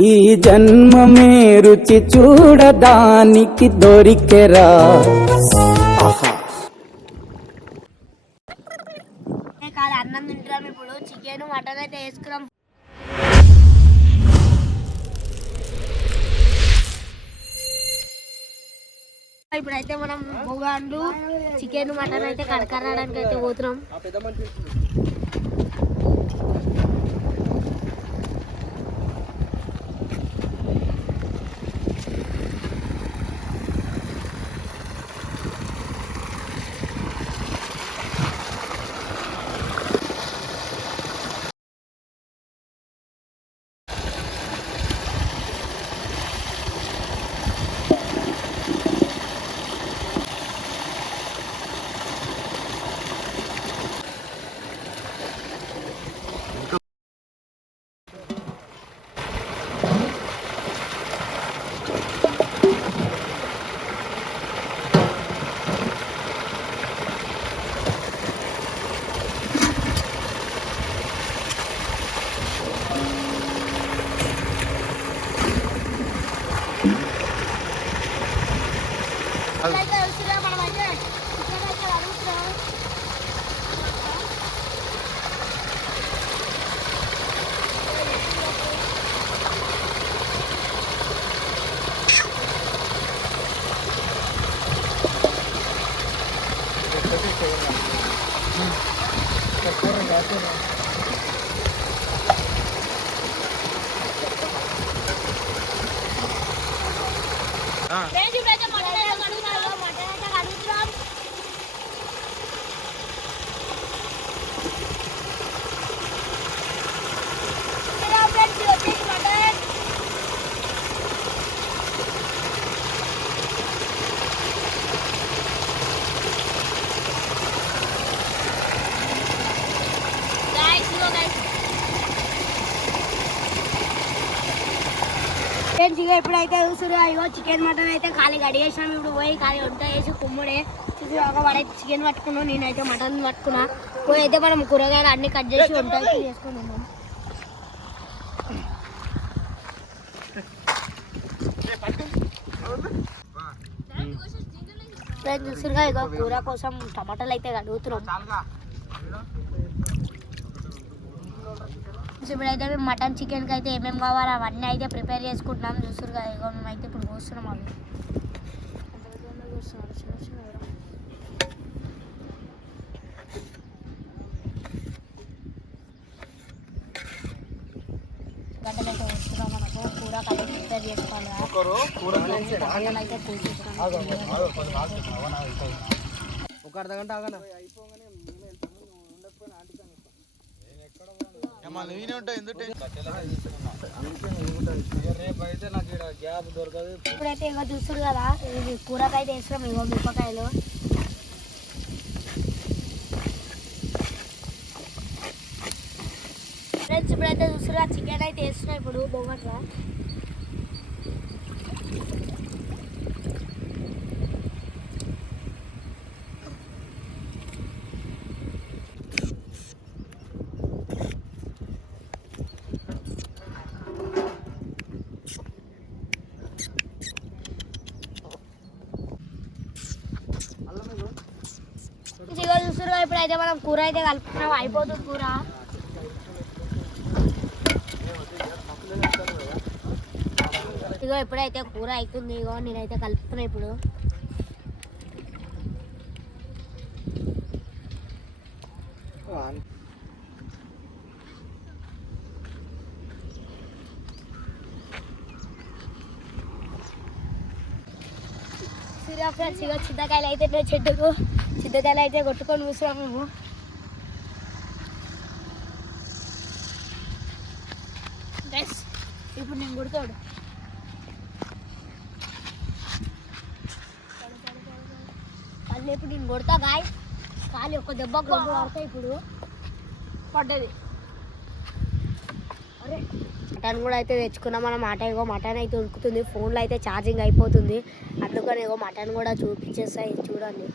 ఈ జన్మమే రుచి చూడడానికి దొరికెరా. కాదు అన్నం తింటాం. ఇప్పుడు చికెన్ మటన్ అయితే వేసుకున్నాం. ఇప్పుడైతే మనం బొగాండ్లు చికెన్ మటన్ అయితే కడకరాడానికి అయితే పోతున్నాం. ఎప్పుడైతే చూసారు అయ్యో చికెన్ మటన్ అయితే ఖాళీ గడిగేసాం. ఇప్పుడు పోయి ఖాళీ వంట వేసి కుమ్ముడే చూసి ఒక వాడైతే చికెన్ పట్టుకున్నాం, నేనైతే మటన్ పట్టుకున్నా. పోయి అయితే మనం కూరగాయలు అన్ని కట్ చేసి వంట చేసుకొని ఉన్నాం. చూసారుగా ఇక కూర కోసం టమాటాలు అయితే కడుగుతున్నాం. ఇప్పుడైతే మేము మటన్ చికెన్కి అయితే ఏమేమి కావాలో అవన్నీ అయితే ప్రిపేర్ చేసుకుంటున్నాం. చూస్తారు కదా ఇక మేమైతే ఇప్పుడు కోస్తున్నాం. అవి గడ్డలు అయితే వస్తున్నాం. మనకు కూర కలిపి ప్రిపేర్ చేసుకోవాలి. అయితే ఒక అర్ధ గంట ఆగనా ఇప్పుడైతే ఇక చూస్తారు కదా ఇది కూరకైతే వేస్తున్నాం. ఇగో మిరపకాయలు ఫ్రెండ్స్ ఇప్పుడైతే చూస్తున్నా చికెన్ అయితే వేస్తున్నాం. ఇప్పుడు బొమ్మట్లా చూస్తున్నా. ఇప్పుడైతే మనం కూర అయితే కలుపుతున్నాం. అయిపోతుంది కూర. ఇగో ఎప్పుడైతే కూర అవుతుంది ఇగో నేనైతే కలుపుతున్నా. ఇప్పుడు ఫ్రెండ్స్ ఇగో చింతకాయలు అయితే చెట్టుకు చింతకాయలు అయితే కొట్టుకొని కూర్చున్నాం మేము. ఇప్పుడు నేను కొడతాడు మళ్ళీ ఇప్పుడు నేను కొడతా గాయ ఖాళీ ఒక దెబ్బ కొడతా. ఇప్పుడు పడ్డది. అరే మటన్ కూడా అయితే తెచ్చుకున్నాం మనం. మటన్ అయితే ఉడుకుతుంది. ఫోన్లో అయితే ఛార్జింగ్ అయిపోతుంది. అందుకని ఏగో మటన్ కూడా చూపించేస్తాయి చూడండి.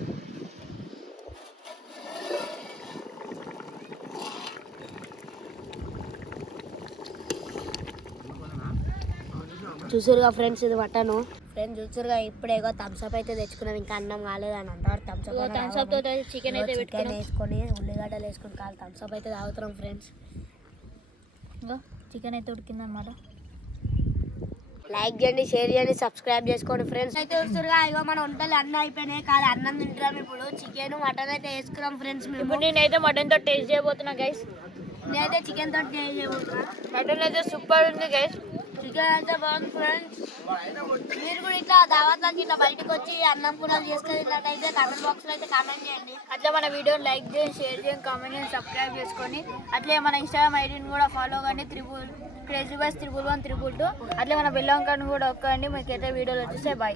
చూసారుగా ఫ్రెండ్స్, ఇది మటను. ఫ్రెండ్స్ చూసారుగా, ఇప్పుడేగో థమ్స్అప్ అయితే తెచ్చుకున్నాం, ఇంకా అన్నం కాలేదని అంటారు. థమ్స్అప్ తో చికెన్ అయితే చికెన్ వేసుకొని ఉల్లిగడ్డలు వేసుకొని కాలు థమ్స్అప్ అయితే తాగుతున్నాం ఫ్రెండ్స్. చికెన్ అయితే ఉడికిందన్నమాట. లైక్ చేయండి, షేర్ చేయండి, సబ్స్క్రైబ్ చేసుకోండి ఫ్రెండ్స్. అయితే చూసారుగా, ఇగో మన వంటలు అన్నీ అయిపోయినాయి. కాదు అన్నం తింటాం ఇప్పుడు. చికెన్ మటన్ అయితే వేసుకున్నాం ఫ్రెండ్స్. ఇప్పుడు నేనైతే మటన్ తో టేస్ట్ చేయబోతున్నా గైస్. నేనైతే చికెన్ తోటి టేస్ట్ చేయబోతున్నా. మటన్ అయితే సూపర్ ఉంది గైస్. చికెన్ అయితే బాగుంది ఫ్రెండ్స్. మీరు కూడా ఇట్లా దావత్లకి ఇట్లా బయటకు వచ్చి అన్నం కూరలు చేసుకొని తిన్నట్టయితే కామెంట్ బాక్స్ లో అయితే కామెంట్ చేయండి. అట్లా మన వీడియోని లైక్ చేయండి, షేర్ చేయండి, కామెంట్ చేయండి, సబ్స్క్రైబ్ చేసుకొని అట్లే మన ఇన్స్టాగ్రామ్ ఐడిని కూడా ఫాలో కండి, crazy boys 111 222. అట్లే మన బెల్ ఐకాన్ కూడా ఒక్కండి. మీకైతే వీడియోలు వచ్చేసాయి. బాయ్.